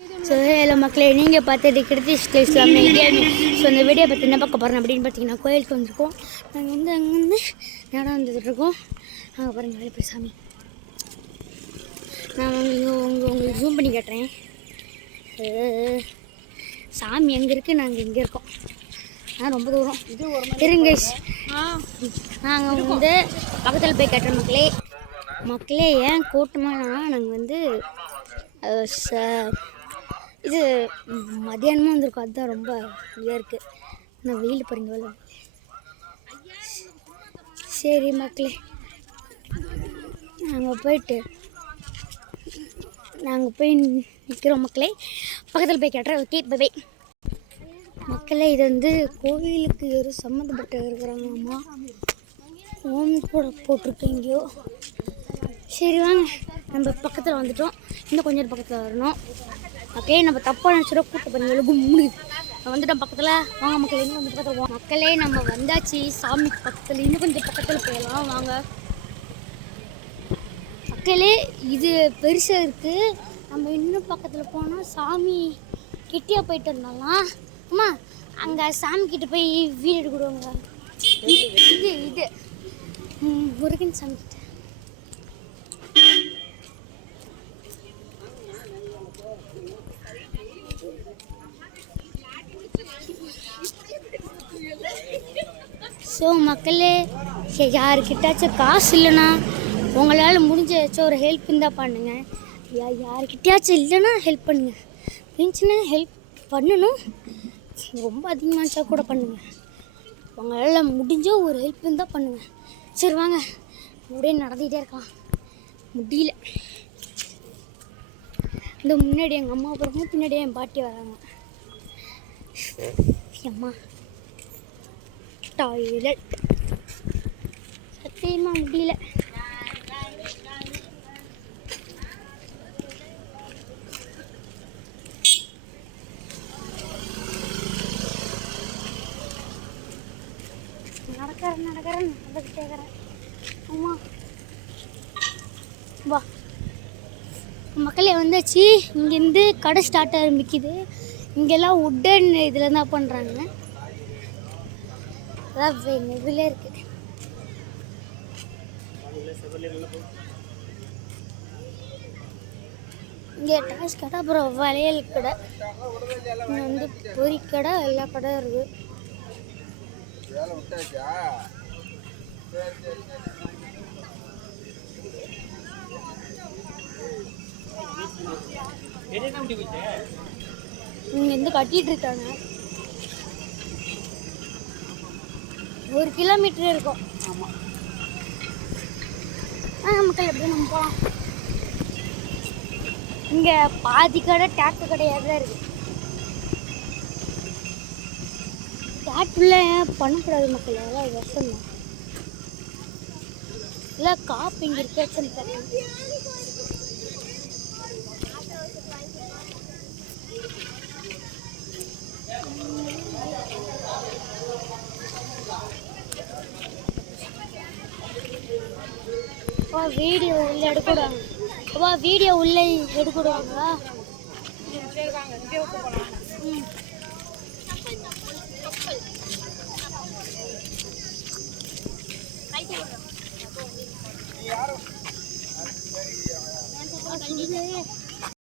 So hello மக்களே, நீங்கள் பார்த்துட்டு கிருத்திஷ் இஸ்லாமே கேமிங். ஸோ இந்த வீடியோ பற்றி என்ன பார்க்க போகிறோம் அப்படின்னு பார்த்தீங்கன்னா, கோயிலுக்கு வந்திருக்கோம். நாங்கள் அங்கேருந்து நேரம் வந்துட்டுருக்கோம். அங்கே பாருங்கள் வேலைப்படி சாமி. நான் உங்களுக்கு ஜூம் பண்ணி காட்டுறேன். சாமி எங்கே இருக்குது, நாங்கள் இங்கே இருக்கோம். ரொம்ப தூரம் இருங்க. நாங்கள் வந்து பக்கத்தில் போய் கட்டுறோம் மக்களே. ஏன் கூட்டமானா நாங்கள் இது மதியானமாக வந்திருக்கோம். அதுதான் ரொம்ப இதாக இருக்குது. நான் வெயில் பாருங்க. சரி மக்களே, நாங்கள் போய் நிற்கிறோம் மக்களே. பக்கத்தில் போய் கேட்டுறேன். ஓகே, பை மக்களே. இது கோவிலுக்கு ஒரு சம்மந்தப்பட்ட இருக்கிறாங்க அம்மா. ஓம் கூட போட்டிருக்கீங்கயோ. சரி வாங்க, நம்ம பக்கத்தில் வந்துட்டோம். இன்னும் கொஞ்சம் பக்கத்தில் வரணும். ஓகே, நம்ம தப்பாக நினச்சிட கூட்ட பண்ணி முடியுது. வந்துட்டோம் பக்கத்தில். வாங்க மக்களே, இன்னும் கொஞ்சம் பக்கத்தில் போவோம். மக்களே, நம்ம வந்தாச்சு சாமி பக்கத்தில். இன்னும் கொஞ்சம் பக்கத்தில் போயிடலாம் வாங்க மக்களே. இது பெருசாக இருக்குது. நம்ம இன்னும் பக்கத்தில் போனால் சாமி கிட்டியா போயிட்டு இருந்தாலாம். அம்மா, அங்கே சாமி கிட்ட போய் வீடு எடுக்கிடுவாங்க. இது முருகன் சாமி கிட்ட. ஸோ மக்களே, யாருக்கிட்டாச்சும் காசு இல்லைன்னா உங்களால் முடிஞ்ச ஏதாச்சும் ஒரு ஹெல்ப் இருந்தால் பண்ணுங்கள். யாருக்கிட்டையாச்சும் இல்லைன்னா ஹெல்ப் பண்ணுங்கள். இருந்துச்சுன்னா ஹெல்ப் பண்ணணும். ரொம்ப அதிகமாச்சா கூட பண்ணுங்கள். உங்களால் முடிஞ்ச ஒரு ஹெல்ப் இருந்தால் பண்ணுங்கள். சரி வாங்க, அப்படியே நடந்துக்கிட்டே இருக்கலாம். முடியல. இந்த முன்னாடி எங்கள் அம்மா போகிறாங்க, பின்னாடியே என் பாட்டி வராங்க. அம்மா டாய்லெட் சத்தியமாக முடியல. நடந்துக்கிட்டே இருக்கிறேன். அம்மா வா மக்களே, வந்தாச்சு. இங்கேருந்து கடை ஸ்டார்ட் ஆரம்பிக்குது. இங்கெல்லாம் உட்டன் இதில் தான் பண்ணுறாங்க. அதான் நெவிலே இருக்குது. இங்கே டாய்ஸ் கடை, அப்புறம் வளையல் கடை, இங்கே பொறிக்கடை, எல்லா கடை இருக்குது. இங்கேருந்து கட்டிட்டு இருக்காங்க. 1 கிலோமீட்டர் இருக்கும். ஆமாம். மக்கள் எப்படி நம்ம போகலாம். இங்கே பாதி கடை டேட்டு கடையாக தான் இருக்குது. டேட்டுள்ள பண்ணக்கூடாது மக்கள், அதெல்லாம் விஷம் தான். இல்லை காப்பு இங்கே இருக்காச்சுன்னு தெரியும். வீடியோ உள்ளே எடுக்கிடுவாங்க. வீடியோ உள்ளே எடுக்கிடுவாங்க.